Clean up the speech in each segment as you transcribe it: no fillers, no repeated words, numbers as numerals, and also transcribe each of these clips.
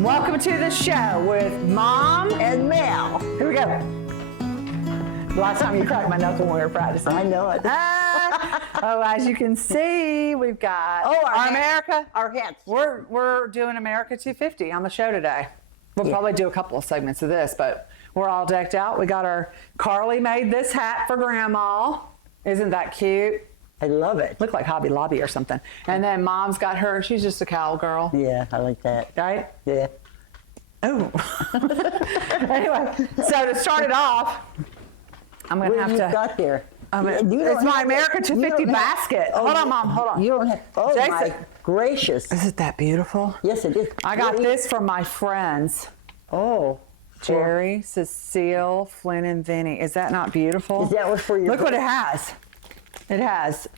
Welcome to the show with Mom and Mel. Here we go. Last time you cracked my knuckle when we were practicing. I know it. Oh, as you can see, we've got our America. Our hats. We're doing America 250 on the show today. We'll probably do a couple of segments of this, but we're all decked out. We got Carly made this hat for Grandma. Isn't that cute? I love it. Look like Hobby Lobby or something. And then Mom's got her. She's just a cowgirl. Yeah, I like that. Right? Yeah. Oh. Anyway, so to start it off, I'm going to have to. What have you got there? It's my America 250 basket. Hold on, Mom. Hold on. You don't have. Oh, Jason. my gracious. Isn't that beautiful? Yes, it is. I got this from my friends. Oh. Jerry, Cecile, Flynn, and Vinny. Is that not beautiful? Is that what for your? Look what it has. It has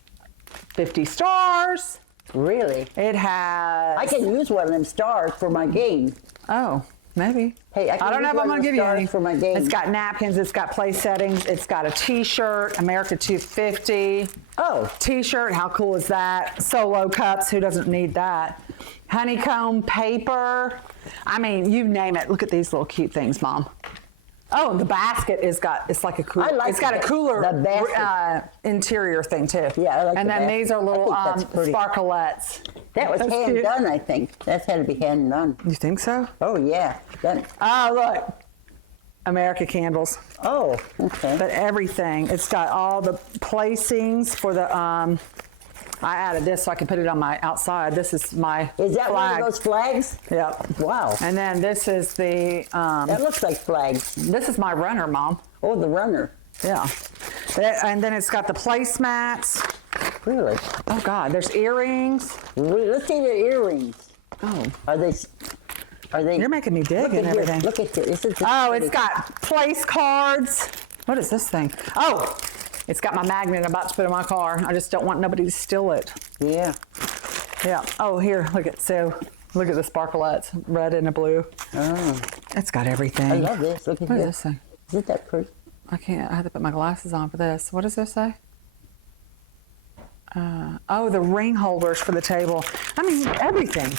50 stars. Really? It has. I can use one of them stars for my game. Oh, maybe. Hey, I don't know if I'm going to give you any. For my game. It's got napkins. It's got place settings. It's got a T-shirt, America 250. Oh. T-shirt. How cool is that? Solo cups. Who doesn't need that? Honeycomb paper. I mean, you name it. Look at these little cute things, Mom. Oh, the basket it's like a cooler. It's got a cooler interior thing too. Yeah, I like and the then basket. these are little I think that's sparklettes. That was hand cute. done, I think. That's had to be hand done. You think so? Oh yeah. Oh, look. America candles. Oh, okay. But everything. It's got all the placings for the I added this so I can put it on my outside. This is my Is that flag. one of those flags? Yep. Wow. And then this is the that looks like flags. this is my runner, Mom. Oh, the runner. Yeah. And then it's got the placemats. Really? Oh God, there's earrings. Let's see the earrings. Oh. Are they? You're making me dig and everything. Look at this. Oh, it's got place cards. What is this thing? Oh, it's got my magnet I'm about to put in my car. I just don't want nobody to steal it. Yeah. Yeah. Oh, here, look at the sparklettes, red and a blue. Oh. It's got everything. I love this. Look at What is this. this thing? Isn't that pretty? I can't. I have to put my glasses on for this. What does this say? Oh, the ring holders for the table. I mean, everything.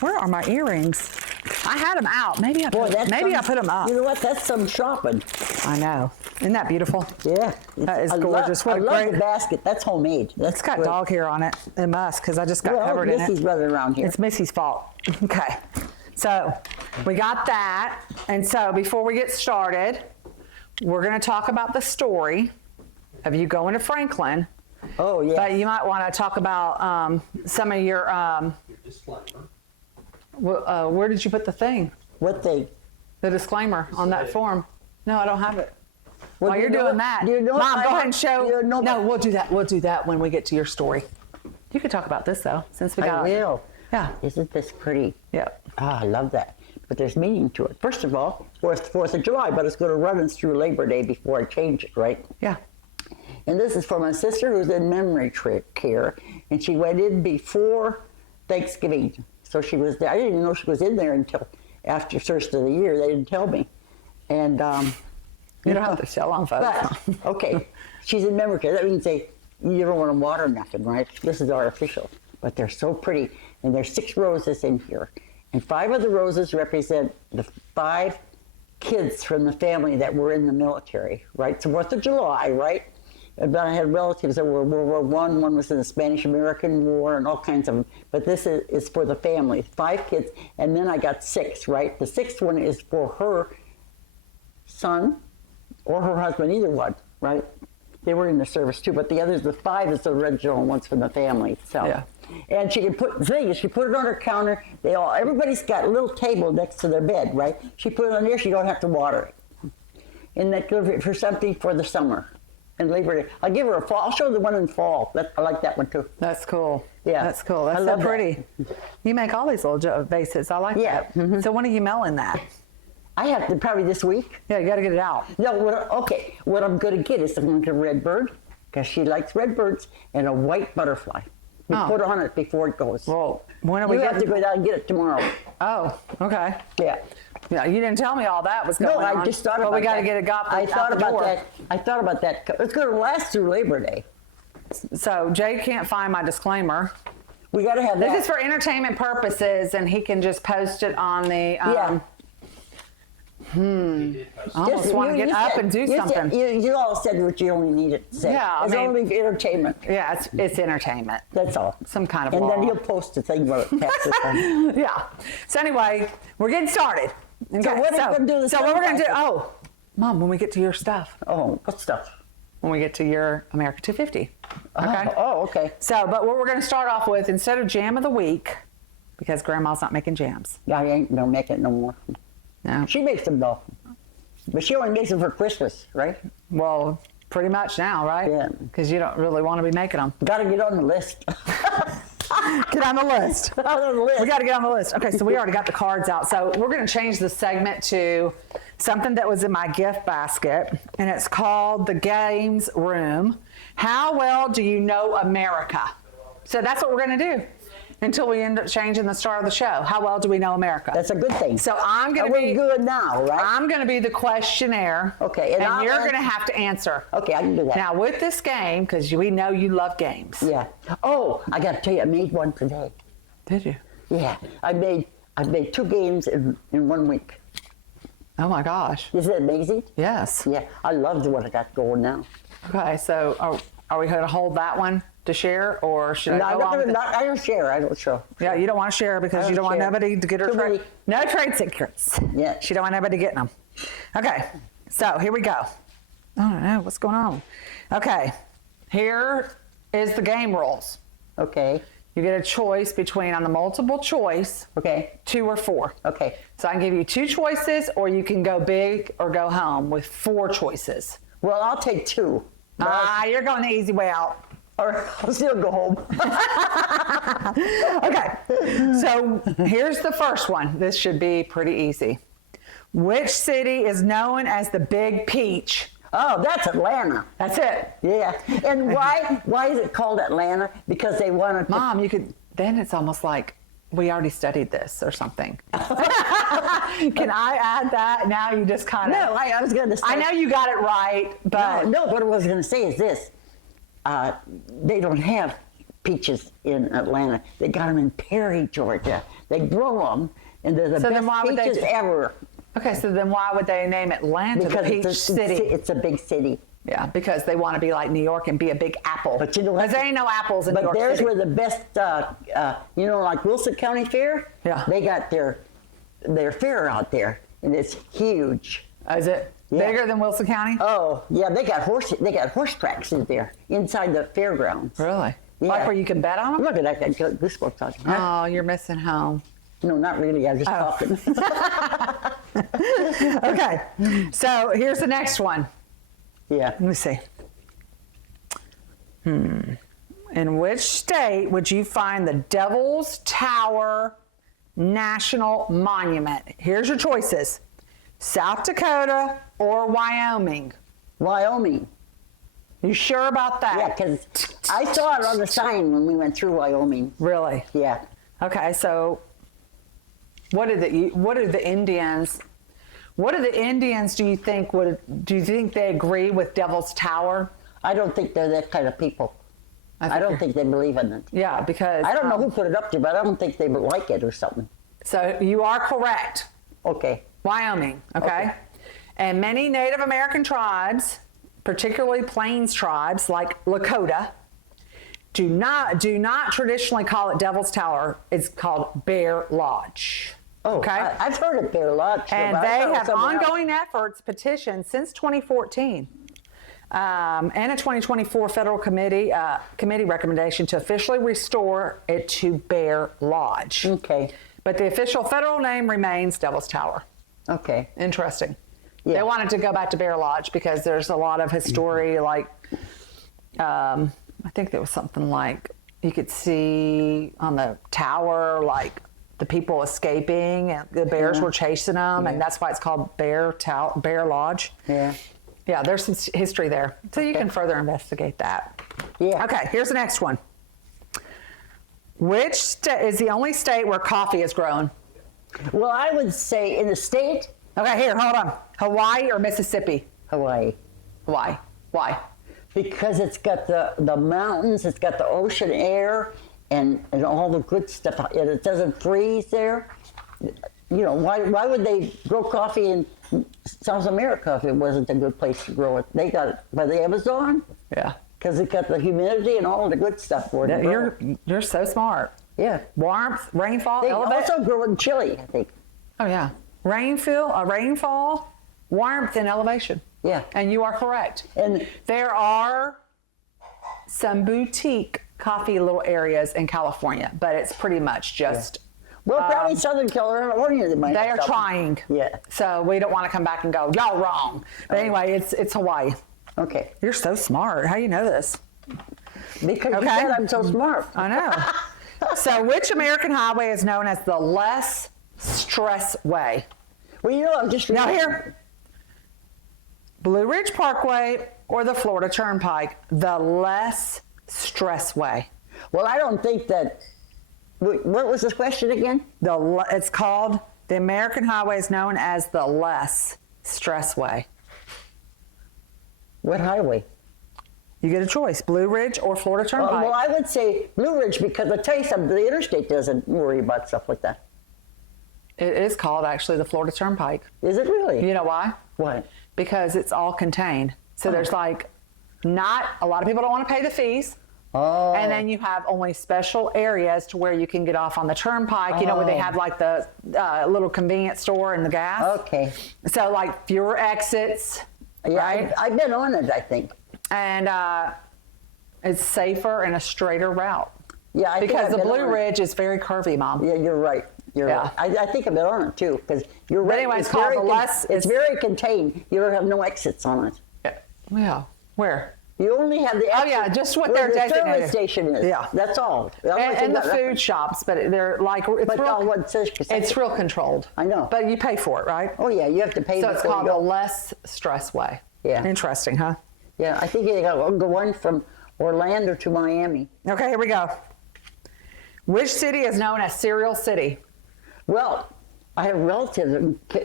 Where are my earrings? I had them out. Maybe I put them up. You know what? That's some shopping. I know. Isn't that beautiful? Yeah. That is gorgeous. I love the basket. That's homemade. It's got dog hair on it. It must, because I just got covered in it. Missy's running around here. It's Missy's fault. Okay. So we got that. And so before we get started, we're going to talk about the story of you going to Franklin. Oh, yeah. But you might want to talk about some of your disclaimer. where did you put the thing? What thing? The disclaimer on that form. No, I don't have it. Well, While you're doing that, do you know Mom, go ahead and show. No, we'll do that. We'll do that when we get to your story. You could talk about this though, since we got. I will. Yeah. Isn't this pretty? Yep. Ah, I love that. But there's meaning to it. First of all, it's 4th of July, but it's going to run us through Labor Day before I change it, right? Yeah. And this is for my sister who's in memory care, and she went in before Thanksgiving. So she was there. I didn't even know she was in there until after first of the year. They didn't tell me. And you don't have to tell on folks. But, okay, she's in memory care. That means you don't want to water nothing, right? This is artificial, but they're so pretty. And there's 6 roses in here, and 5 of the roses represent the 5 kids from the family that were in the military, right? So 4th of July, right? But I had relatives that were World War I. One was in the Spanish-American War and all kinds of them. But this is for the family, 5 kids. And then I got 6, right? The 6th one is for her son or her husband, either one, right? They were in the service too. But the others, the 5 is the original ones from the family. So, yeah. And she can put, the thing is, she put it on her counter. Everybody's got a little table next to their bed, right? She put it on there, she don't have to water it. And that gives for something for the summer. And Labor Day. I'll give her a fall. I'll show her the one in fall. I like that one too. That's cool. Yeah. That's cool. That's so pretty. You make all these little vases. I like that. Mm-hmm. So when are you mailing that? I have to probably this week. Yeah, you got to get it out. No, what I'm going to get is I'm going to get a red bird, because she likes red birds, and a white butterfly. We put on it before it goes. Well, when are we have to go down and get it tomorrow. Oh, okay. Yeah. Yeah, you didn't tell me all that was going on. No, I just thought about that. Well, we got to get it got I thought about door. that. I thought about that. It's going to last through Labor Day. So Jay can't find my disclaimer. We got to have that. This is for entertainment purposes, and he can just post it on the. Yeah. I almost want to get up and do something. You all said what you only needed to say. Yeah, it's only entertainment. Yeah, it's entertainment. That's all. Some kind of And law. then he'll post a thing about it. Pass it on. Yeah. So anyway, we're getting started. Okay, So what are you gonna do this So what we're going to do? time? Oh, Mom, when we get to your stuff, Oh, what stuff? when we get to your America 250. Okay. Oh, okay. So, but what we're going to start off with, instead of jam of the week, because Grandma's not making jams. I ain't no make it no more. No. She makes them though, but she only makes them for Christmas, right? Well, pretty much now, right? Yeah. Because you don't really want to be making them. Got to get on the list. Get on the list. On the list. We got to get on the list. Okay, so we already got the cards out. So we're going to change the segment to something that was in my gift basket, and it's called the Games Room. How well do you know America? So that's what we're going to do until we end up changing the star of the show. How well do we know America? That's a good thing. So I'm going to We're be good now, right? I'm going to be the questionnaire. Okay, and and you're I'll going to have to answer. Okay, I can do that. Now with this game, because we know you love games. Yeah. Oh, I got to tell you, I made one today. Did you? Yeah, I made 2 games in 1 week. Oh my gosh. Isn't that amazing? Yes. Yeah, I love what I got going now. Okay, so are we going to hold that one to share, or should I go on with it? I don't share. I don't show. Yeah, you don't want to share because I you don't don't want share. nobody to get her Too trade. many. No trade secrets. Yeah. She don't want nobody getting them. Okay, so here we go. I don't know what's going on. Okay, here is the game rules. Okay. You get a choice between, on the multiple choice, Okay. 2 or 4. Okay. So I can give you 2 choices, or you can go big or go home with 4 choices. Well, I'll take 2. You're going the easy way out. Or I'll still go home. Okay, so here's the first one. This should be pretty easy. Which city is known as the Big Peach? Oh, that's Atlanta. That's it. Yeah. And why is it called Atlanta? Because they wanted to. Mom, you could, then it's almost like we already studied this or something. Can I add that? Now you just kind of. No, I was going to say. I know you got it right, but. No, what I was going to say is this. They don't have peaches in Atlanta. They got them in Perry, Georgia. They grow them, and they're the So then why best would they peaches do- ever. Okay, so then why would they name Atlanta the Peach City? It's a big city. Yeah, because they want to be like New York and be a big apple. But you know what? Because there ain't no apples in New But York there's City. where the best, like Wilson County Fair. Yeah. They got their fair out there, and it's huge. Is it Yeah. bigger than Wilson County? Oh yeah, they got horse tracks in there inside the fairgrounds. Really? Yeah. Like where you can bet on them? Look at that! I got goosebumps on. Huh? Oh, you're missing home. No, not really. I was just talking. Okay, so here's the next one. Yeah. Let me see. In which state would you find the Devil's Tower National Monument? Here's your choices: South Dakota or Wyoming. Wyoming. You sure about that? Yeah, because I saw it on the sign when we went through Wyoming. Really? Yeah. Okay, so what are the Indians? What are the Indians? Do you think they agree with Devil's Tower? I don't think they're that kind of people. I don't you're- think they believe in it. Yeah, because I don't know who put it up there, but I don't think they would like it or something. So you are correct. Okay. Wyoming, okay? Okay. And many Native American tribes, particularly Plains tribes like Lakota, do not traditionally call it Devil's Tower. It's called Bear Lodge. Oh, okay. I've heard of Bear Lodge. And but I thought they it was have somewhere else. ongoing efforts, petitions since 2014, and a 2024 federal committee recommendation to officially restore it to Bear Lodge. Okay. But the official federal name remains Devil's Tower. Okay. Interesting. Yeah. They wanted to go back to Bear Lodge because there's a lot of history, like, I think there was something like you could see on the tower, like the people escaping and the bears were chasing them, and that's why it's called Bear Lodge. Yeah. Yeah, there's some history there. So you can further investigate that. Yeah. Okay, here's the next one. Which is the only state where coffee is grown? Well, I would say in the state, Okay, here, hold on. Hawaii or Mississippi? Hawaii. Hawaii. Why? Because it's got the mountains, it's got the ocean air, and all the good stuff, and it doesn't freeze there. You know, why would they grow coffee in South America if it wasn't a good place to grow it? They got it by the Amazon. Yeah. Because it got the humidity and all the good stuff for it. You're so smart. Yeah. Warmth, rainfall, They elevation. also grow in Chile, I think. Oh yeah. Rainfall, warmth, and elevation. Yeah. And you are correct. And there are some boutique coffee little areas in California, but it's pretty much just. well, probably Southern California they might. They have are something. trying. Yeah. So we don't want to come back and go, y'all wrong. But anyway, it's Hawaii. Okay. You're so smart. How do you know this? Because Okay. you said I'm so smart. I know. So which American highway is known as the less stress way? Well, you know, I'm just Now here, Blue Ridge Parkway or the Florida Turnpike, the less stress way. Well, I don't think that. What was the question again? It's called, the American highway is known as the less stress way. What highway? You get a choice, Blue Ridge or Florida Turnpike. Well, I would say Blue Ridge because I tell you something, the interstate doesn't worry about stuff like that. It is called actually the Florida Turnpike. Is it really? You know why? What? Because it's all contained. So there's like, not, a lot of people don't want to pay the fees. Oh. And then you have only special areas to where you can get off on the turnpike, you know, where they have like the little convenience store and the gas. Okay. So like fewer exits, Yeah, right? I've been on it, I think. And it's safer and a straighter route. Yeah, I think because I've the been Blue on it. Ridge is very curvy, Mom. Yeah, you're right. You're Yeah. right. I think I've been on it too, because you're But right. anyway, it's called very the less- It's very contained. You don't have no exits on it. Yeah. Where? You only have the exit. Oh, yeah, just what where they're the designated. service station is. Yeah. That's all. And the food shops, but they're like, it's But real, all what says- it's real controlled. I know. But you pay for it, right? Oh yeah, you have to pay. So it's before called you the go. less stress way. Yeah. Interesting, huh? Yeah, I think you got to go one from Orlando to Miami. Okay, here we go. Which city is known as Cereal City? Well, I have relatives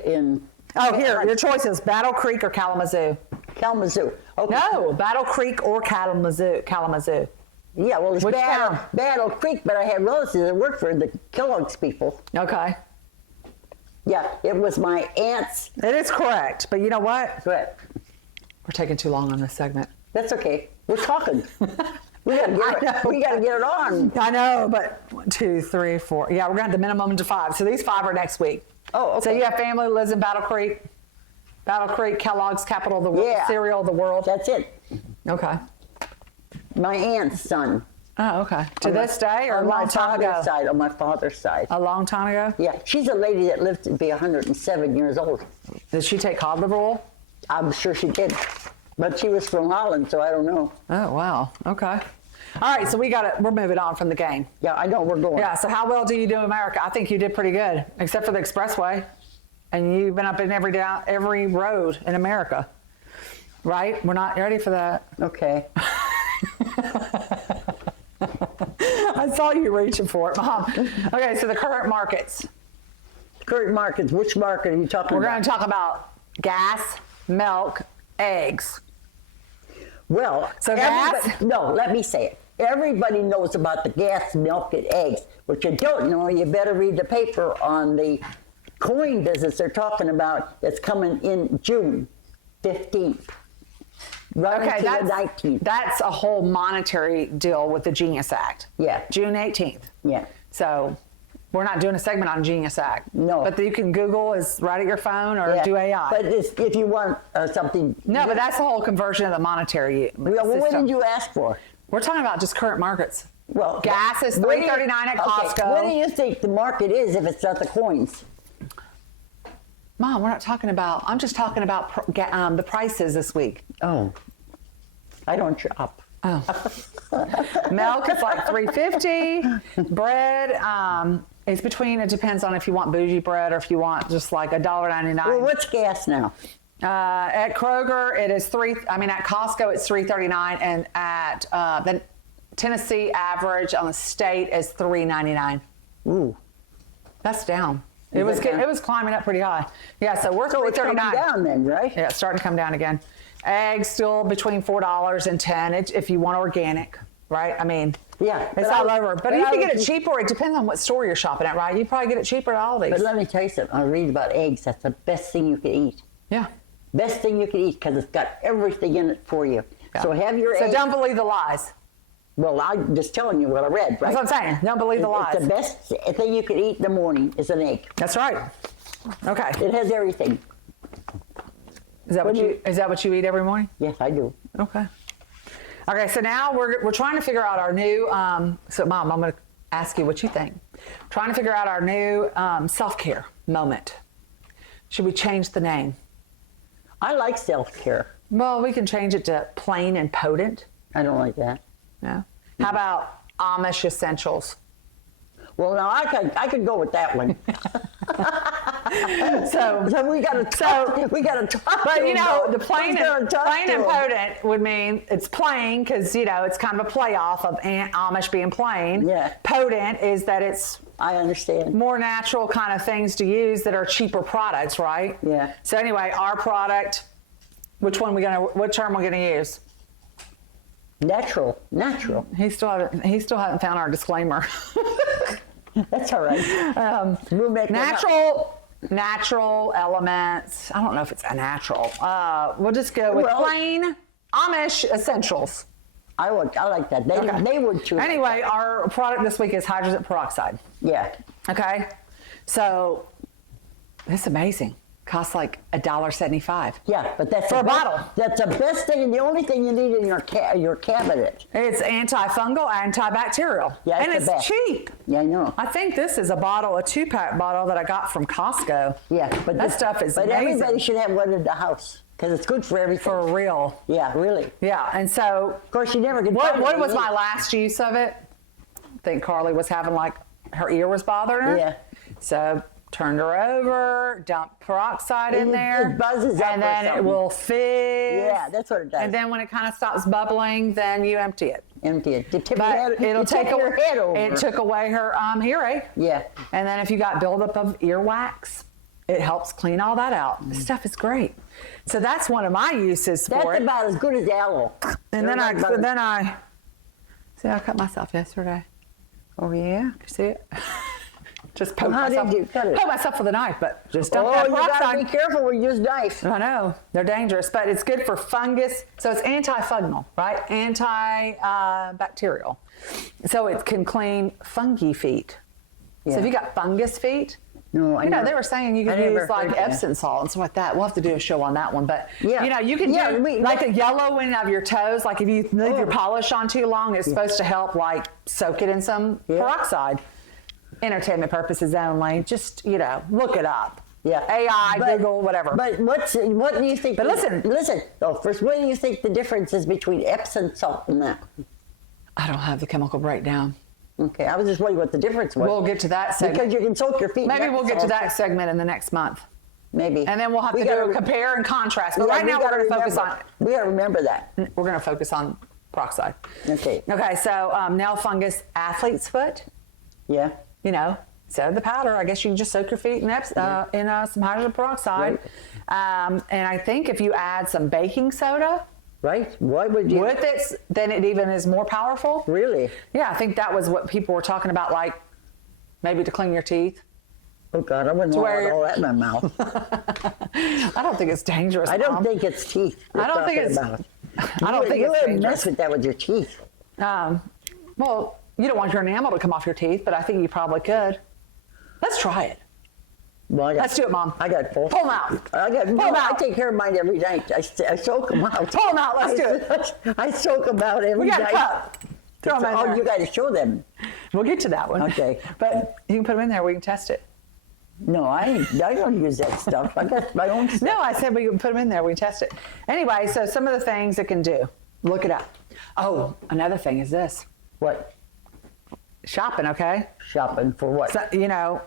in Oh, here, your choices, Battle Creek or Kalamazoo. Kalamazoo. Okay. No, Battle Creek or Kalamazoo. Yeah, well, it's Which Battle, town? Battle Creek, but I have relatives that work for the Kellogg's people. Okay. Yeah, it was my aunt's. It is correct, but you know what? Correct. We're taking too long on this segment. That's okay. We're talking. we gotta I get it. know. We gotta get it on. I know, but 1, 2, 3, 4. Yeah, we're going to have the minimum to 5. So these 5 are next week. Oh, okay. So you have family who lives in Battle Creek. Battle Creek, Kellogg's, capital of the world, Yeah. cereal of the world. That's it. Okay. My aunt's son. Oh, okay. To On my- this day or a on my long time ago? father's side, on my father's side. A long time ago? Yeah, she's a lady that lived to be 107 years old. Did she take cod liver oil? I'm sure she did. But she was from Holland, so I don't know. Oh, wow. Okay. All right, so we're moving on from the game. Yeah, I know we're going. Yeah, so how well do you do in America? I think you did pretty good, except for the expressway. And you've been up in every road in America. Right? We're not ready for that. Okay. I saw you reaching for it, Mom. Okay, so the current markets. Current markets, which market are you talking We're about? going to talk about gas, milk, eggs. Well, So gas? No, let me say it. Everybody knows about the gas, milk, and eggs. What you don't know, you better read the paper on the coin business they're talking about that's coming in June 15th. Right Okay, to the 19th. that's a whole monetary deal with the Genius Act. Yeah. June 18th. Yeah. So we're not doing a segment on Genius Act. No. But you can Google is right at your phone or Yeah. do AI. But if you want something. No, but that's the whole conversion of the monetary Well, what system. did you ask for? We're talking about just current markets. Well, Gas is what do you- $3.39 at okay, Costco. What do you think the market is if it's not the coins? Mom, we're not talking about, I'm just talking about the prices this week. Oh, I don't shop. Oh. Milk is like $3.50. Bread is between, it depends on if you want bougie bread or if you want just like $1.99. Well, what's gas now? At Kroger, it is at Costco, it's $3.39, and at the Tennessee average on the state is $3.99. Ooh. That's down. Is It was that down? it was climbing up pretty high. Yeah, so we're So it's coming $3.39. down then, right? Yeah, it's starting to come down again. Eggs still between $4 and $10 if you want organic, right? I mean, Yeah, It's all over. But you can get it cheaper. It depends on what store you're shopping at, right? You probably get it cheaper at Aldi's. But let me tell you something. I read about eggs. That's the best thing you can eat. Yeah. Best thing you can eat because it's got everything in it for you. Yeah. So have your eggs. So don't believe the lies. Well, I'm just telling you what I read, right? That's what I'm saying. Don't believe the lies. It's the best thing you can eat in the morning is an egg. That's right. Okay. It has everything. Is that what you eat every morning? Yes, I do. Okay. Okay, so now we're trying to figure out our new, so Mom, I'm going to ask you what you think. Trying to figure out our new self-care moment. Should we change the name? I like self-care. Well, we can change it to plain and potent. I don't like that. Yeah. How about Amish essentials? Well, now I could go with that one. So we got to talk. We got to talk. But you know, the plain and potent would mean it's plain because you know it's kind of a play off of Amish being plain. Yeah. Potent is that it's I understand. more natural kind of things to use that are cheaper products, right? Yeah. So anyway, our product. What term are we gonna use? Natural. He still hasn't found our disclaimer. That's all right. We'll make natural elements. I don't know if it's a natural. We'll just go with plain Amish essentials. I like that. They would too. Anyway, our product this week is hydrogen peroxide. Yeah. Okay. So it's amazing. Costs like $1.75. Yeah, but that's for a bottle. That's the best thing and the only thing you need in your cabinet. It's antifungal, antibacterial. Yeah, and it's cheap. Yeah, I know. I think this is a 2-pack bottle that I got from Costco. Yeah, but that stuff is amazing. amazing. Everybody should have one in the house because it's good for everything. For real. Yeah, really. Yeah, and so of course you never get. What was my last use of it? I think Carly was having her ear was bothering her. Yeah. So turned her over, dumped peroxide in there. It buzzes up and then it will fizz. Yeah, that's what it does. And then when it kind of stops bubbling, then you empty it. Empty it. But it'll take your head over. It took away her hearing. Yeah. And then if you got buildup of earwax, it helps clean all that out. This stuff is great. So that's one of my uses for it. That's about as good as aloe. And then I see I cut myself yesterday. Oh yeah, you see it? Just poke myself. Did you cut it? Poke myself with a knife, but just dump that you peroxide. gotta be careful when you use knife. I know they're dangerous, but it's good for fungus. So it's antifungal, right? Antibacterial. So it can clean fungi feet. Yeah. So if you got fungus feet, no, they were saying you could use like Epsom salt and stuff like that. We'll have to do a show on that one, but you can do like the yellowing of your toes. Like if you leave your polish on too long, it's supposed to help like soak it in some peroxide. Entertainment purposes only. Just look it up. Yeah. AI, Google, whatever. But what do you think? But listen. Oh, first, what do you think the difference is between Epsom salt and that? I don't have the chemical breakdown. Okay, I was just wondering what the difference was. We'll get to that segment. Because you can soak your feet. Maybe we'll get to that segment in the next month. Maybe. And then we'll have to do a compare and contrast. But right now we're going to focus on. We got to remember that. We're going to focus on peroxide. Okay. Okay. So nail fungus, athlete's foot. Yeah. Instead of the powder, I guess you can just soak your feet in some hydrogen peroxide. Right. And I think if you add some baking soda. Right. Why would you? With it, then it even is more powerful. Really? Yeah, I think that was what people were talking about, like maybe to clean your teeth. Oh God, I wouldn't want all that in my mouth. I don't think it's dangerous. I don't think it's teeth. I don't think it's. I don't think it's dangerous. You mess with that with your teeth. Well, you don't want your enamel to come off your teeth, but I think you probably could. Let's try it. Well, let's do it, Mom. I got full. Pull them out. I take care of mine every night. I soak them out. Pull them out. Let's do it. I soak them out every night. We got a cup. Throw them in there. You got to show them. We'll get to that one. Okay. But you can put them in there. We can test it. No, I don't use that stuff. I got my own stuff. No, I said we can put them in there. We can test it. Anyway, so some of the things it can do. Look it up. Oh, another thing is this. What? Shopping, okay? Shopping for what? So,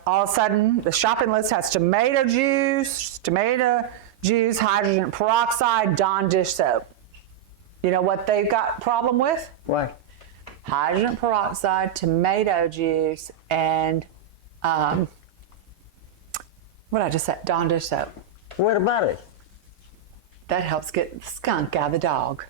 all of a sudden, the shopping list has tomato juice, hydrogen peroxide, Dawn dish soap. You know what they've got problem with? What? Hydrogen peroxide, tomato juice, and what I just said, Dawn dish soap. What about it? That helps get the skunk out of the dog.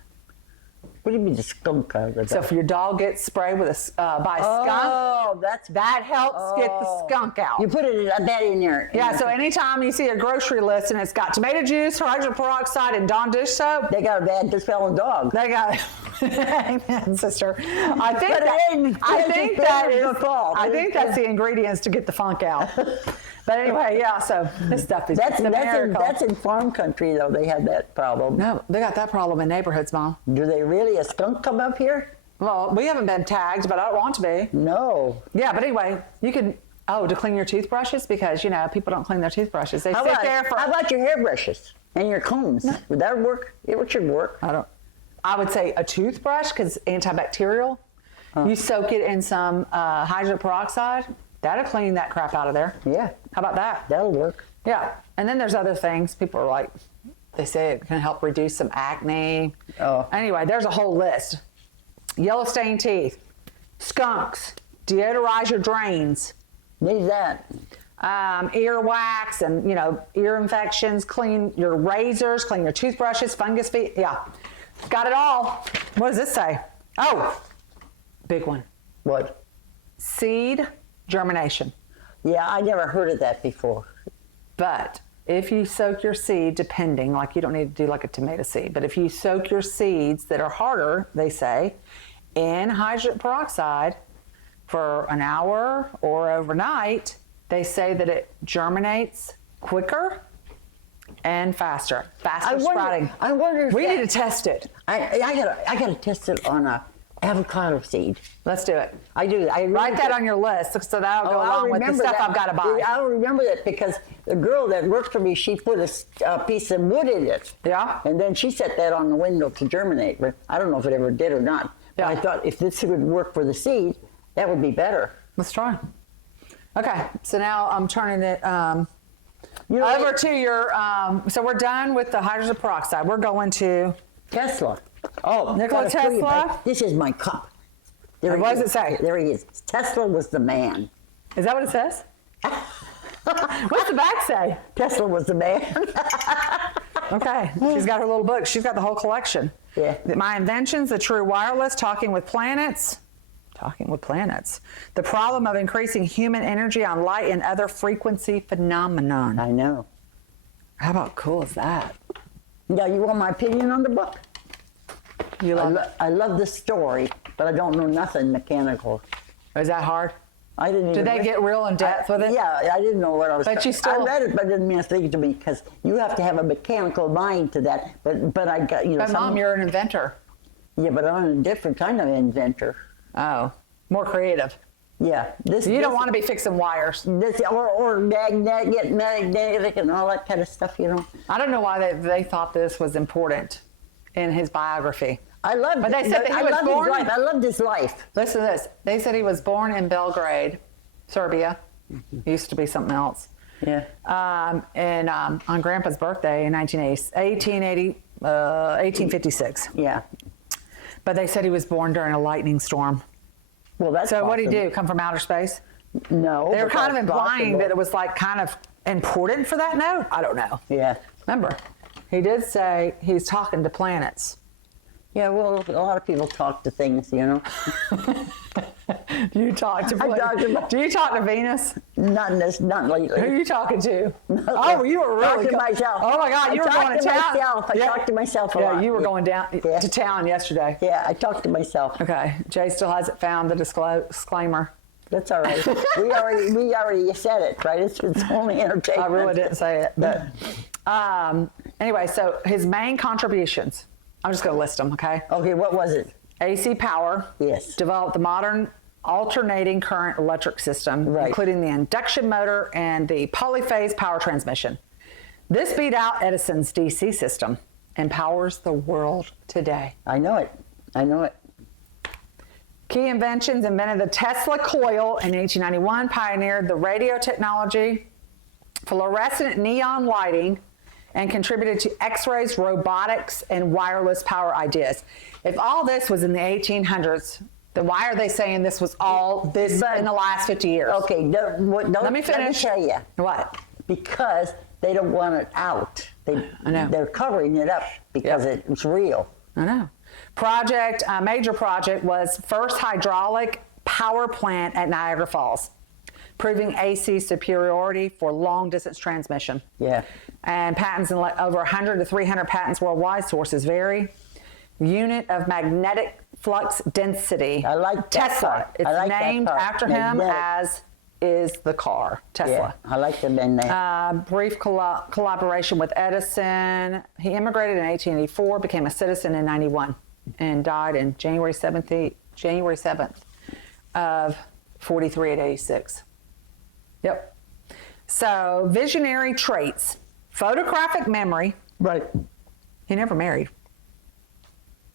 What do you mean the skunk out of the So dog? if your dog gets sprayed with by a skunk, Oh, that helps get the skunk out. You put that in there. Yeah, so anytime you see a grocery list and it's got tomato juice, hydrogen peroxide, and Dawn dish soap, They got a bad dispelling dog. they got Amen, sister. I think But it that, ain't- I it's think just that better is the fault. I think that's the ingredients to get the funk out. But anyway, yeah, so this stuff is That's a miracle. that's in farm country though. They have that problem. No, they got that problem in neighborhoods, Mom. Do they really? A skunk come up here? Well, we haven't been tagged, but I don't want to be. No. Yeah, but anyway, you can, to clean your toothbrushes because, people don't clean their toothbrushes. They How sit about, there for, how about your hairbrushes and your combs? Would that work? It should work. I would say a toothbrush because antibacterial. You soak it in some hydrogen peroxide. That'll clean that crap out of there. Yeah, How about that? that'll work. Yeah. And then there's other things. People are like, they say it can help reduce some acne. Oh. Anyway, there's a whole list. Yellow stained teeth, skunks, deodorize your drains, Need that. ear wax and, ear infections, clean your razors, clean your toothbrushes, fungus feet. Yeah. Got it all. What does this say? Oh, big one. What? Seed germination. Yeah, I never heard of that before. But if you soak your seed, depending, like you don't need to do like a tomato seed, but if you soak your seeds that are harder, they say, in hydrogen peroxide for an hour or overnight, they say that it germinates quicker and faster sprouting. I wonder if We that- need to test it. I gotta test it on a avocado seed. Let's do it. I do. I really Write that do. on your list so that'll go I'll along with the remember stuff that. I've got to buy. I'll remember that because the girl that worked for me, she put a piece of wood in it. Yeah. And then she set that on the window to germinate. But I don't know if it ever did or not. But Yeah. I thought if this would work for the seed, that would be better. Let's try. Okay, so now I'm turning it You know, over to your, so we're done with the hydrogen peroxide. We're going to, Tesla. Oh, Nikola gotta tell you, Tesla? babe, this is my cup. There What he does is. it say? There he is. Tesla was the man. is that what it says? What's the back say? Tesla was the man. Okay, she's got her little book. She's got the whole collection. Yeah. My Inventions, The True Wireless, Talking with Planets. Talking with Planets. The Problem of Increasing Human Energy on Light and Other Frequency Phenomenon. I know. How about cool is that? Now, you want my opinion on the book? You love it? I love the story, but I don't know nothing mechanical. Is that hard? I didn't even Did they get real in depth with it? Yeah, I didn't know what I was. But you still- I read it, but it didn't mean a thing to me because you have to have a mechanical mind to that. But I got But Mom, you're an inventor. Yeah, but I'm a different kind of inventor. Oh, more creative. Yeah, You don't want to be fixing wires. this or magnetic and all that kind of stuff. I don't know why they thought this was important in his biography. I loved. But they said that he was loved born- His life. I loved his life. Listen to this. They said he was born in Belgrade, Serbia. Used to be something else. Yeah. And on Grandpa's birthday in 1856. Yeah. But they said he was born during a lightning storm. Well, that's So what did he awesome. do? Come from outer space? No. They were but kind of that's implying possible. that it was like kind of important for that note. I don't know. Yeah. Remember, he did say he's talking to planets. Yeah. Well, a lot of people talk to things. Do you talk to I talk to planets? Do you talk to Venus? Not lately. Who are you talking to? Oh, you were really Talk to myself. Oh my God, you I were talk going to to town. myself. I talk to myself a Yeah, lot. you were going down Yeah. to town yesterday. Yeah, I talk to myself. Okay, Jay still hasn't found the disclaimer. That's all right. we already said it, right? It's only entertainment. I really didn't say it, but anyway, so his main contributions. I'm just going to list them, okay? Okay, what was it? AC power. Yes. Developed the modern alternating current electric system, Right. including the induction motor and the polyphase power transmission. This beat out Edison's DC system and powers the world today. I know it. I know it. Key inventions: invented the Tesla coil in 1891, pioneered the radio technology, fluorescent neon lighting, and contributed to X-rays, robotics, and wireless power ideas. If all this was in the 1800s, then why are they saying this was all this in the last 50 years? Okay, Let me finish. Let me tell you. What? Because they don't want it out. I know. They're covering it up because Yeah. it's real. I know. Major project was first hydraulic power plant at Niagara Falls, proving AC superiority for long distance transmission. Yeah. And patents in over 100 to 300 patents worldwide. Sources vary. Unit of magnetic flux density. I like that Tesla. part. It's I like that named part. after him, Magnetic. as is the car, Tesla. Yeah, I like the name. Brief collaboration with Edison. He immigrated in 1884, became a citizen in 91, and died in January 7th of 43 at 86. Yep. So, visionary traits. Photographic memory. Right. He never married.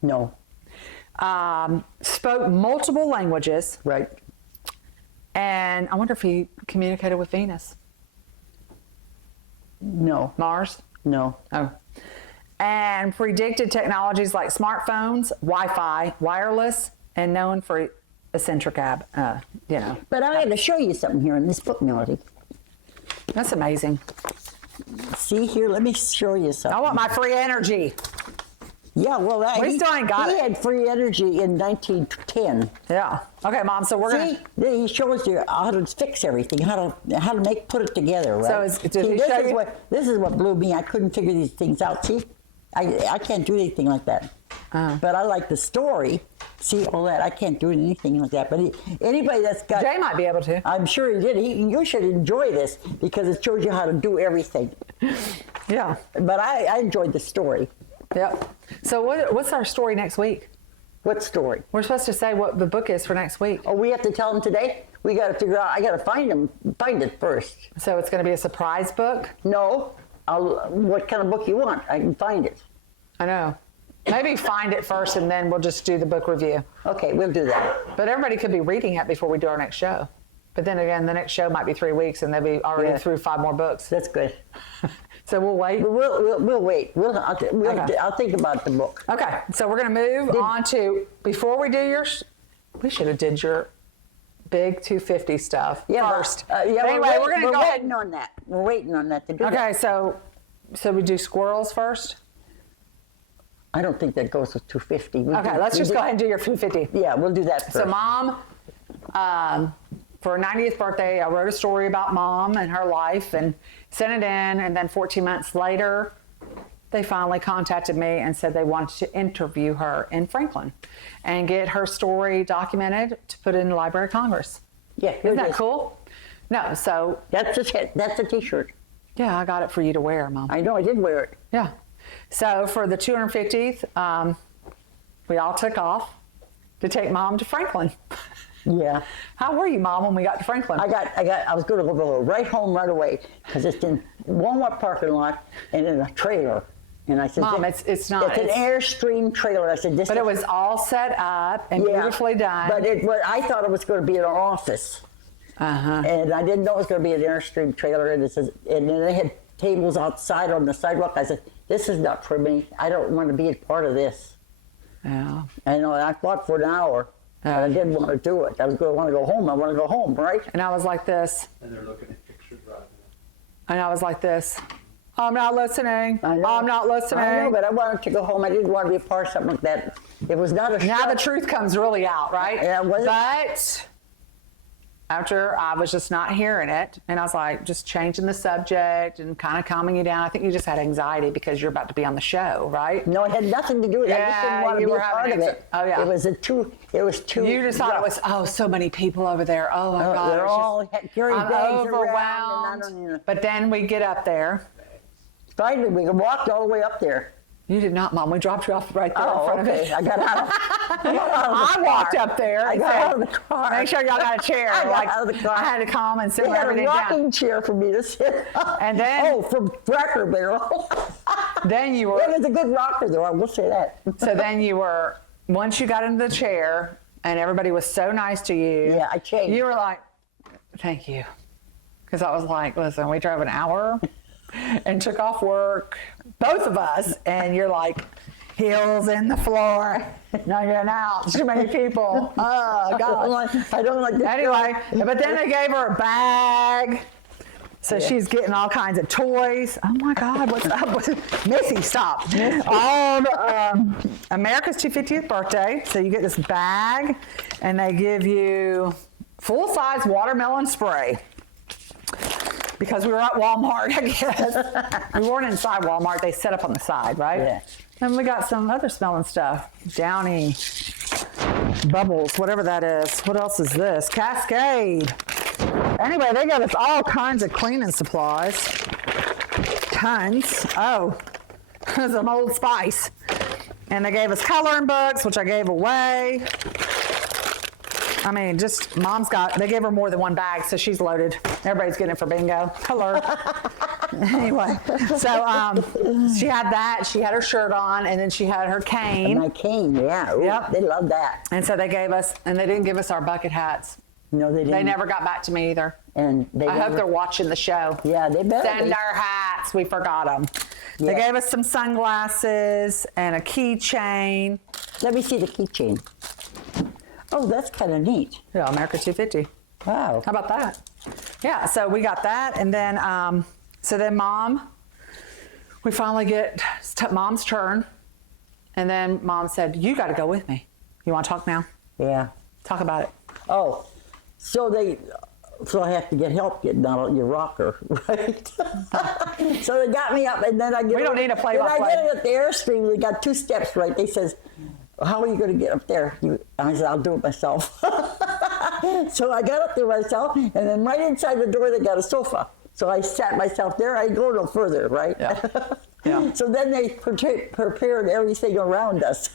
No. Spoke multiple languages. Right. And I wonder if he communicated with Venus. No. Mars? No. Oh. And predicted technologies like smartphones, Wi-Fi, wireless, and known for eccentric But I got to show you something here in this book, Melody. That's amazing. See here, let me show you something. I want my free energy. Yeah, well, We still ain't got he it. had free energy in 1910. Yeah. Okay, Mom. So we're See, gonna. he shows you how to fix everything, how to put it together, right? So did he show you? This is what blew me. I couldn't figure these things out. See, I can't do anything like that. But I like the story. See all that? I can't do anything like that. But anybody that's got, Jay might be able to. I'm sure he did. You should enjoy this because it shows you how to do everything. Yeah. But I enjoyed the story. Yep. So what's our story next week? What story? We're supposed to say what the book is for next week. Oh, we have to tell them today? We got to figure out. I got to find it first. So it's going to be a surprise book. No, what kind of book you want? I can find it. I know. Maybe find it first, and then we'll just do the book review. Okay, we'll do that. But everybody could be reading it before we do our next show. But then again, the next show might be 3 weeks, and they'll be already through 5 more books. That's good. So we'll wait. We'll wait. Okay. I'll think about the book. Okay, so we're going to move on to, before we do yours, we should have did your big 250 stuff first. Yeah, But anyway, we're going to go ahead. waiting on that. We're waiting on that to do that. Okay, so we do squirrels first? I don't think that goes with 250. Okay, let's just go ahead and do your 250. Yeah, we'll do that first. So Mom, for her 90th birthday, I wrote a story about Mom and her life and sent it in. And then 14 months later, they finally contacted me and said they wanted to interview her in Franklin and get her story documented to put in the Library of Congress. Yeah, Isn't that cool? No, so. That's a T-shirt. Yeah, I got it for you to wear, Mom. I know, I did wear it. Yeah. So for the 250th, we all took off to take Mom to Franklin. Yeah. How were you, Mom, when we got to Franklin? I was going to go right home right away because it's in Walmart parking lot and in a trailer. And I said, Mom, it's not. It's an Airstream trailer. I said, But it was all set up and beautifully done. But I thought it was going to be an office. Uh-huh. And I didn't know it was going to be an Airstream trailer. And then they had tables outside on the sidewalk. I said, this is not for me. I don't want to be a part of this. Yeah. I know. I fought for an hour. And I didn't want to do it. I was going to want to go home. I want to go home, right? And I was like this. And they're looking at pictures right now. And I was like this. I'm not listening. I know. I'm not listening. I know, but I wanted to go home. I didn't want to be a part of something like that. It was not a Now show. the truth comes really out, right? Yeah, was it? But after I was just not hearing it, and I was like just changing the subject and kind of calming you down. I think you just had anxiety because you're about to be on the show, right? No, it had nothing to do with it. I just didn't Yeah, want to you be a were part having of it. Oh, yeah. It was too. You just thought it was, so many people over there. Oh my God. They're it's just- all carrying I'm bags around. overwhelmed. And I don't even. But then we get up there. Finally, we walked all the way up there. You did not, Mom. We dropped you off right there in Oh, front okay. of it. I got out of I walked up there. I and got said, out of the car. Make sure y'all got a chair. I got Like, out of the car. I had to come and sit They had a everything rocking down. chair for me to sit on. And then- from Cracker Barrel. Then you It were, was a good rocker, though. I will say that. so then you were, once you got into the chair and everybody was so nice to you. Yeah, I changed. You were like, thank you. Because I was like, listen, we drove an hour and took off work, both of us, and you're like, heels in the floor. No, you're not. Too many people. Oh, God. I don't like this. Anyway, but then they gave her a bag. So she's getting all kinds of toys. Oh my God, what's up with Missy? Stop. On America's 250th birthday. So you get this bag and they give you full-size watermelon spray. Because we were at Walmart, I guess. We weren't inside Walmart. They set up on the side, right? Yeah. And we got some other smelling stuff. Downy, Bubbles, whatever that is. What else is this? Cascade. Anyway, they got us all kinds of cleaning supplies. Tons. Oh, some Old Spice. And they gave us coloring books, which I gave away. I mean, just Mom's they gave her more than one bag, so she's loaded. Everybody's getting it for bingo. Hello. Anyway, so she had that. She had her shirt on, and then she had her cane. And my cane, yeah. Ooh, Yep. They love that. And so they gave us, and they didn't give us our bucket hats. No, they didn't. They never got back to me either. And they I hope they're watching the show. Yeah, they better. Send our hats. We forgot them. They Yeah. gave us some sunglasses and a keychain. Let me see the keychain. Oh, that's kind of neat. Yeah, America 250. Wow. How about that? Yeah, so we got that, and then Mom, we finally get Mom's turn, and then Mom said, "You got to go with me. You want to talk now? Yeah. Talk about it." Oh, so I have to get help getting out of your rocker, right? So they got me up, and then I get. We don't need a play-by-play. When I get at the Airstream, we got 2 steps, right? They says, "How are you going to get up there?" I said, "I'll do it myself." So I got up there myself, and then right inside the door, they got a sofa. So I sat myself there. I go no further, right? Yeah. Yeah. So then they prepared everything around us.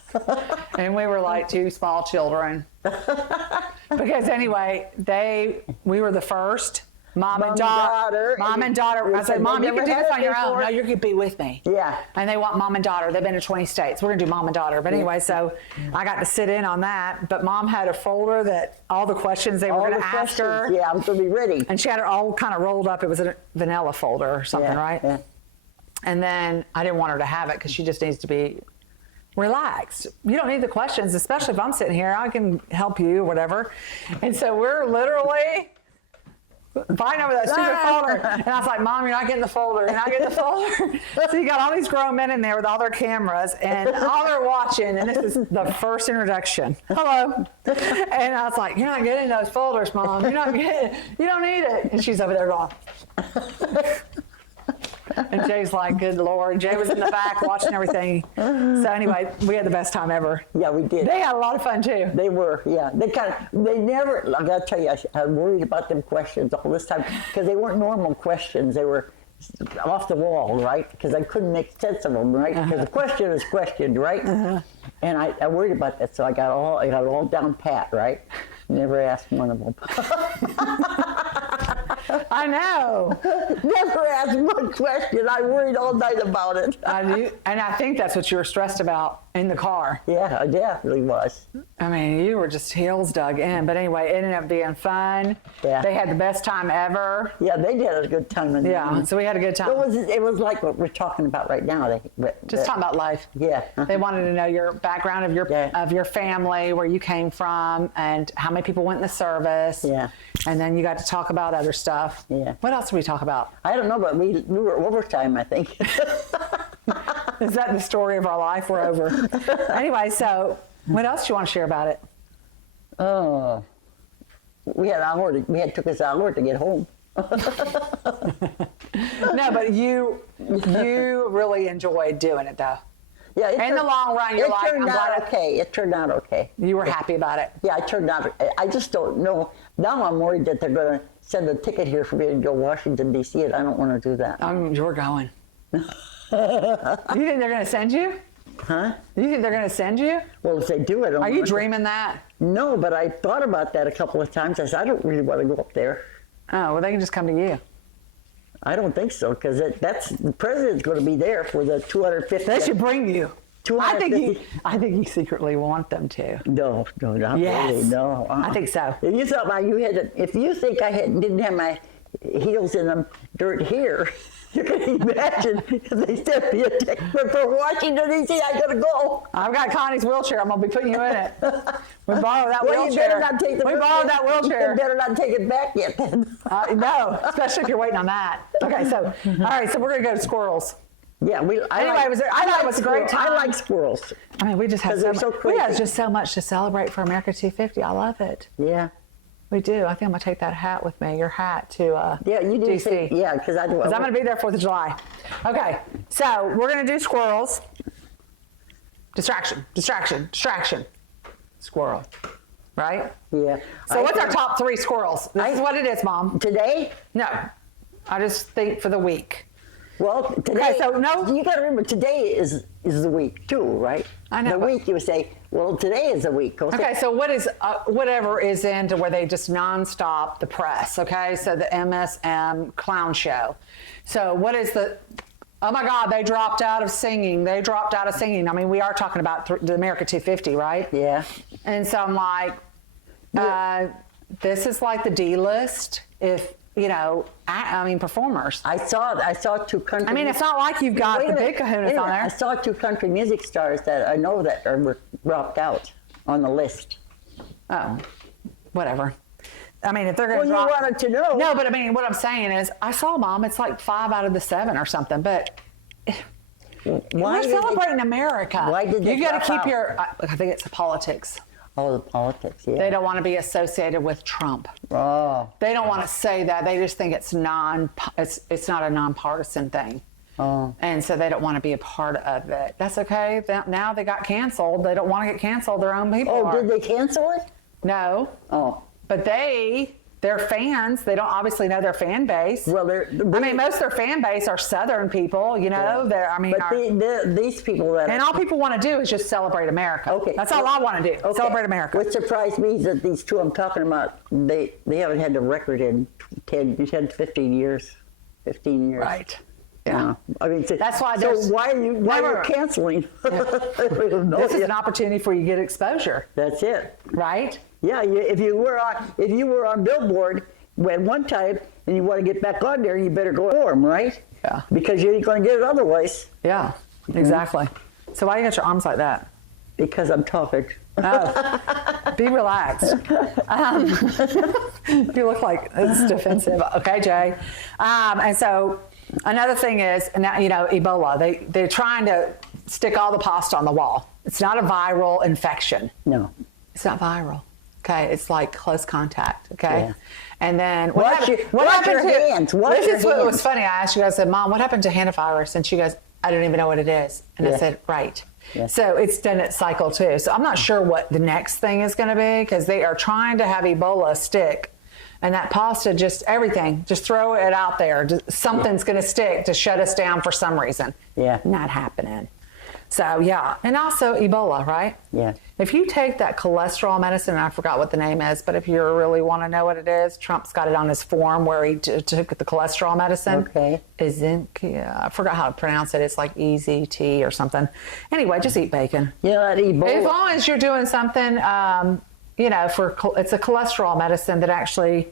And we were like 2 small children. Because anyway, we were the first. Mom and daughter. Mom and daughter. I said, "Mom, you can do this on your own. No, you can be with me." Yeah. And they want mom and daughter. They've been to 20 states. We're going to do mom and daughter. But anyway, so I got to sit in on that. But Mom had a folder that all the questions they were going to ask her. Yeah, I was going to be ready. And she had it all kind of rolled up. It was a vanilla folder or something, Yeah, right? yeah. And then I didn't want her to have it because she just needs to be relaxed. You don't need the questions, especially if I'm sitting here. I can help you or whatever. And so we're literally fighting over that stupid folder. And I was like, "Mom, you're not getting the folder. You're not getting the folder." So you got all these grown men in there with all their cameras and all they're watching. And this is the first introduction. Hello. And I was like, "You're not getting those folders, Mom. You're not getting it. You don't need it." And she's over there going. And Jay's like, "Good Lord." Jay was in the back watching everything. So anyway, we had the best time ever. Yeah, we did. They had a lot of fun too. They were, yeah. They never, I gotta tell you, I worried about them questions all this time because they weren't normal questions. They were off the wall, right? Because I couldn't make sense of them, right? Because the question is questioned, right? And I worried about that, so I got it all down pat, right? Never asked one of them. I know. Never asked one question. I worried all night about it. I do, and I think that's what you were stressed about in the car. Yeah, I definitely was. I mean, you were just heels dug in. But anyway, it ended up being fun. Yeah. They had the best time ever. Yeah, they did a good time. Yeah, so we had a good time. It was like what we're talking about right now. Just talking about life. Yeah. They wanted to know your background of your family, where you came from, and how many people went in the service. Yeah. And then you got to talk about other stuff. Yeah. What else did we talk about? I don't know, but we were overtime, I think. Is that the story of our life? We're over. Anyway, so what else do you want to share about it? Oh, took us an hour to get home. No, but you really enjoyed doing it, though. Yeah. In the long run, you're like, turned I'm glad out okay. It turned out okay. You were happy about it. Yeah, it turned out. I just don't know. Now I'm worried that they're going to send a ticket here for me to go Washington D.C. and I don't want to do that. You're going. You think they're going to send you? Huh? You think they're going to send you? Well, if they do, I don't. Are you want to. dreaming that? No, but I thought about that a couple of times. I said I don't really want to go up there. Oh, well, they can just come to you. I don't think so because the president's going to be there for the 250th. They should bring you. I think 250. I think you secretly want them to. No, not Yes. really. No, I think so. If you thought if you think I didn't have my heels in them, dirt here. You can imagine if they sent me a text from Washington, D.C., I gotta go. I've got Connie's wheelchair. I'm gonna be putting you in it. We borrowed that Well, wheelchair. you better not take the we borrowed that wheelchair. You better not take it back yet then. No, especially if you're waiting on that. Okay, so all right, so we're gonna go to squirrels. Yeah, I thought it was a great time. I like squirrels. I mean, we just have 'Cause so they're much. so We have crazy. just so much to celebrate for America 250. I love it. Yeah. We do. I think I'm gonna take that hat with me. Your hat to Yeah, you do. DC. Yeah, because I do. Because I'm going to be there 4th of July. Okay, so we're going to do squirrels. Distraction, distraction, distraction. Squirrel, right? Yeah. So what's our top 3 squirrels? This is what it is, Mom. Today? No, I just think for the week. Well, today. so no- You got to remember, today is the week too, right? I know, The but- week you would say, well, today is the week. Okay, so what is whatever is into where they just nonstop the press? Okay, so the MSM clown show. So what is the? Oh my God, they dropped out of singing. They dropped out of singing. I mean, we are talking about the America 250, right? Yeah. And so I'm like, this is like the D list. If you know, I mean, performers. I saw 2 country. I mean, it's not like you've got Wait a the minute, big kahunas wait a on minute. there. I saw 2 country music stars that I know that were dropped out on the list. Oh, whatever. I mean, if they're going Well, to you drop. wanted to know. No, but I mean, what I'm saying is, I saw Mom. It's like 5 out of the 7 or something. But Why we're did they- celebrating America. Why did they you got to drop keep out? I think it's politics. Oh, the politics, yeah. They don't want to be associated with Trump. Oh, They don't want to say that. They just think it's it's not a nonpartisan thing. oh. And so they don't want to be a part of it. That's okay. Now they got canceled. They don't want to get canceled. Their own people Oh, are. did they cancel it? No. Oh. But they're fans. They don't obviously know their fan base. Well, I mean, most of their fan base are Southern people, you know. But these people that and all people want to do is just celebrate America. Okay. That's all I want to do. Okay. Celebrate America. What surprised me is that these 2 I'm talking about, they haven't had the record in 15 years. 15 years. Right. Yeah. I mean, That's why so there's- why are you Never- canceling? We don't know This is yet. an opportunity for you to get exposure, That's it. right? Yeah, if you were on Billboard at one time and you want to get back on there, you better go for them, right? Yeah. Because you ain't going to get it otherwise. Yeah, exactly. So why do you got your arms like that? Because I'm talking. Be relaxed. You look like it's defensive. Okay, Jay. And so another thing is, now, you know, Ebola. They're trying to stick all the pasta on the wall. It's not a viral infection. No. It's not viral. Okay, it's like close contact. Okay, Yeah. and then Wash your hands. Wash This your is what hands. was funny. I asked you guys, I said, Mom, what happened to hantavirus? And she goes, I don't even know what it is. And I Yeah. said, right. Yeah. So it's done its cycle too. So I'm not sure what the next thing is going to be because they are trying to have Ebola stick. And that pasta, just everything, just throw it out there. Something's going to stick to shut us down for some reason. Yeah. Not happening. So, yeah. And also Ebola, right? Yeah. If you take that cholesterol medicine, and I forgot what the name is, but if you really want to know what it is, Trump's got it on his form where he took the cholesterol medicine. Okay. I forgot how to pronounce it. It's like EZT or something. Anyway, just eat bacon. You know, that Ebola. As long as you're doing something, you know, it's a cholesterol medicine that actually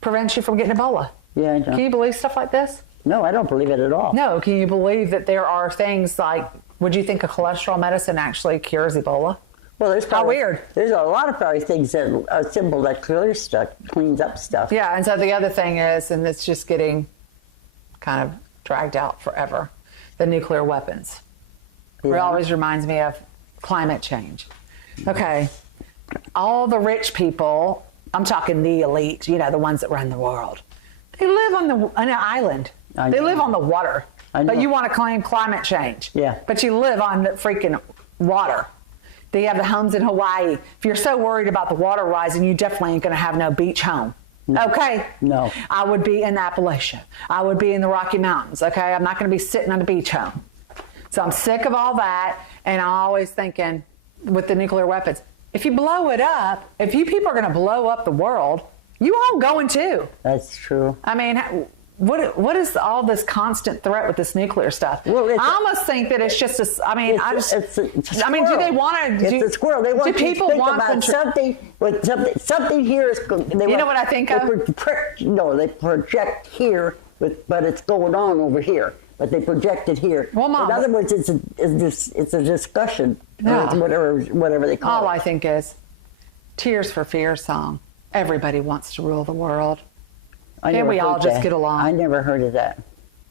prevents you from getting Ebola. Yeah, I know. Can you believe stuff like this? No, I don't believe it at all. No. Can you believe that there are things like, would you think a cholesterol medicine actually cures Ebola? Well, there's probably, weird. There's a lot of probably things that are simple that cleans up stuff. Yeah, and so the other thing is, and it's just getting kind of dragged out forever, the nuclear weapons. It Yeah. always reminds me of climate change. Okay, all the rich people, I'm talking the elite, you know, the ones that run the world, they live on an island. I They know. live on the water. I know. But you want to claim climate change. Yeah. But you live on the freaking water. They have the homes in Hawaii. If you're so worried about the water rising, you definitely ain't going to have no beach home. Okay? No. I would be in Appalachia. I would be in the Rocky Mountains. Okay? I'm not going to be sitting on a beach home. So I'm sick of all that. And I'm always thinking with the nuclear weapons, if you blow it up, if you people are going to blow up the world, you all going too. That's true. I mean, what is all this constant threat with this nuclear stuff? Well, I almost think that it's just a. I mean, it's a I mean, do they squirrel. want to? It's a squirrel. They want do you to people think want about control? something here is. You know what I think of? They project here, but it's going on over here. But they project it here. Well, Mom, in other words, it's a discussion. Yeah. Or it's whatever they call All it. I think is, Tears for Fears song. Everybody wants to rule the world. I Can't never we all heard just that. get along? I never heard of that.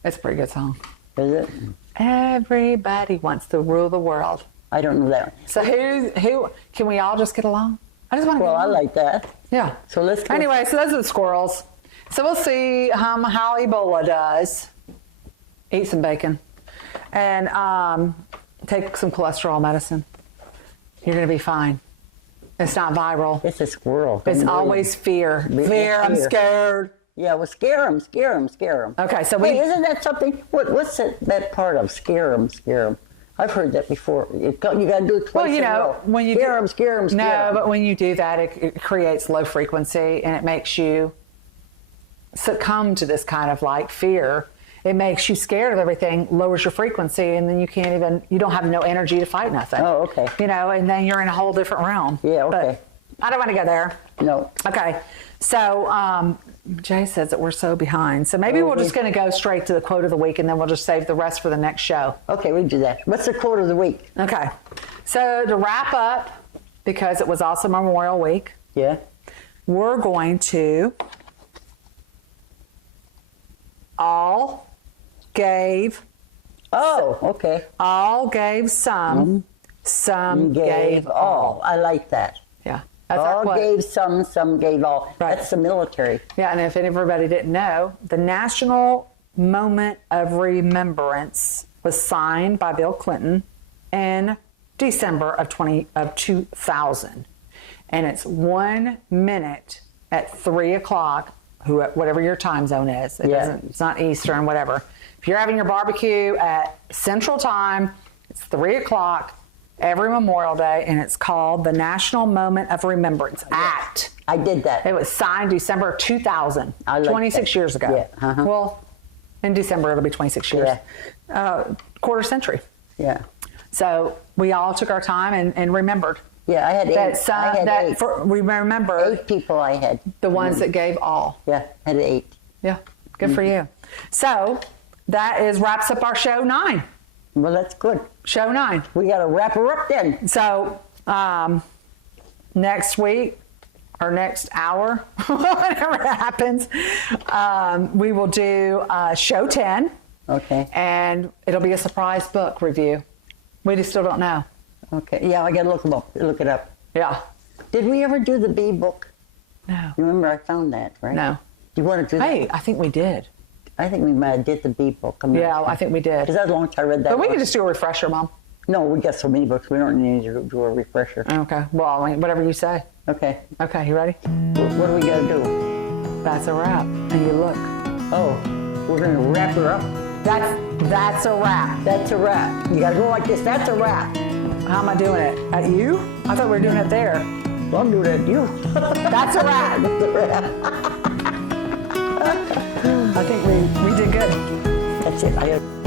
It's a pretty good song. Is it? Everybody wants to rule the world. I don't know that. So who can we all just get along? I just want to. Well, get I along. like that. Yeah. So let's go. Anyway, so those are the squirrels. So we'll see how Ebola does. Eat some bacon, and take some cholesterol medicine. You're gonna be fine. It's not viral. It's a squirrel. It's Don't worry. always fear. It's Fear. I'm fear. scared. Yeah, well, scare them. Okay, so Wait, isn't that something? What's that part of scare them? I've heard that before. You got to do it twice Well, you in a know, row. when you scare them. No, but when you do that, it creates low frequency and it makes you succumb to this kind of like fear. It makes you scared of everything, lowers your frequency, and then you don't have no energy to fight nothing. Oh, okay. You know, and then you're in a whole different realm. Yeah, okay. But I don't want to go there. No. Okay. So Jay says that we're so behind. So maybe we're just going to go straight to the quote of the week, and then we'll just save the rest for the next show. Okay, we do that. What's the quote of the week? Okay. So to wrap up, because it was also Memorial Week, Yeah. we're going to all gave Oh, okay. some, some Gave all. I like that. Yeah. That's our All quote. gave some gave all. Right. That's the military. Yeah, and if everybody didn't know, the National Moment of Remembrance was signed by Bill Clinton in December of 2000. And it's 1 minute at 3 o'clock, whatever your time zone is. It's not Eastern, whatever. If you're having your barbecue at Central Time, it's 3 o'clock every Memorial Day, and it's called the National Moment of Remembrance Act. I did that. It was signed December 2000, I like 26 that. years ago. Yeah, uh-huh. Well, in December it'll be 26 years. Quarter century. Yeah. So we all took our time and remembered. Yeah, I had eight. I had eight. We remember 8 people I had. the ones that gave all. Yeah, had 8. Yeah, good for you. So that wraps up our show 9. Well, that's good. Show 9. We got to wrap her up then. So next week or next hour, whatever happens, we will do show 10. Okay. And it'll be a surprise book review. We just still don't know. Okay. Yeah, I got to look it up. Yeah. Did we ever do the bee book? No. Remember, I found that, right? No. Do you want to do that? Hey, I think we did. I think we might have did the bee book. Yeah, I think we did. Because that was a long time I read that But we one. can just do a refresher, Mom. No, we got so many books. We don't need to do a refresher. Okay. Well, I mean, whatever you say. Okay. Okay, you ready? What do we got to do? That's a wrap. And you look. Oh, we're going to wrap her up. That's a wrap. That's a wrap. You got to go like this. That's a wrap. How am I doing it? At you? I thought we were doing it there. Well, I'm doing it at you. That's a wrap. That's a wrap. I think we did good. That's it.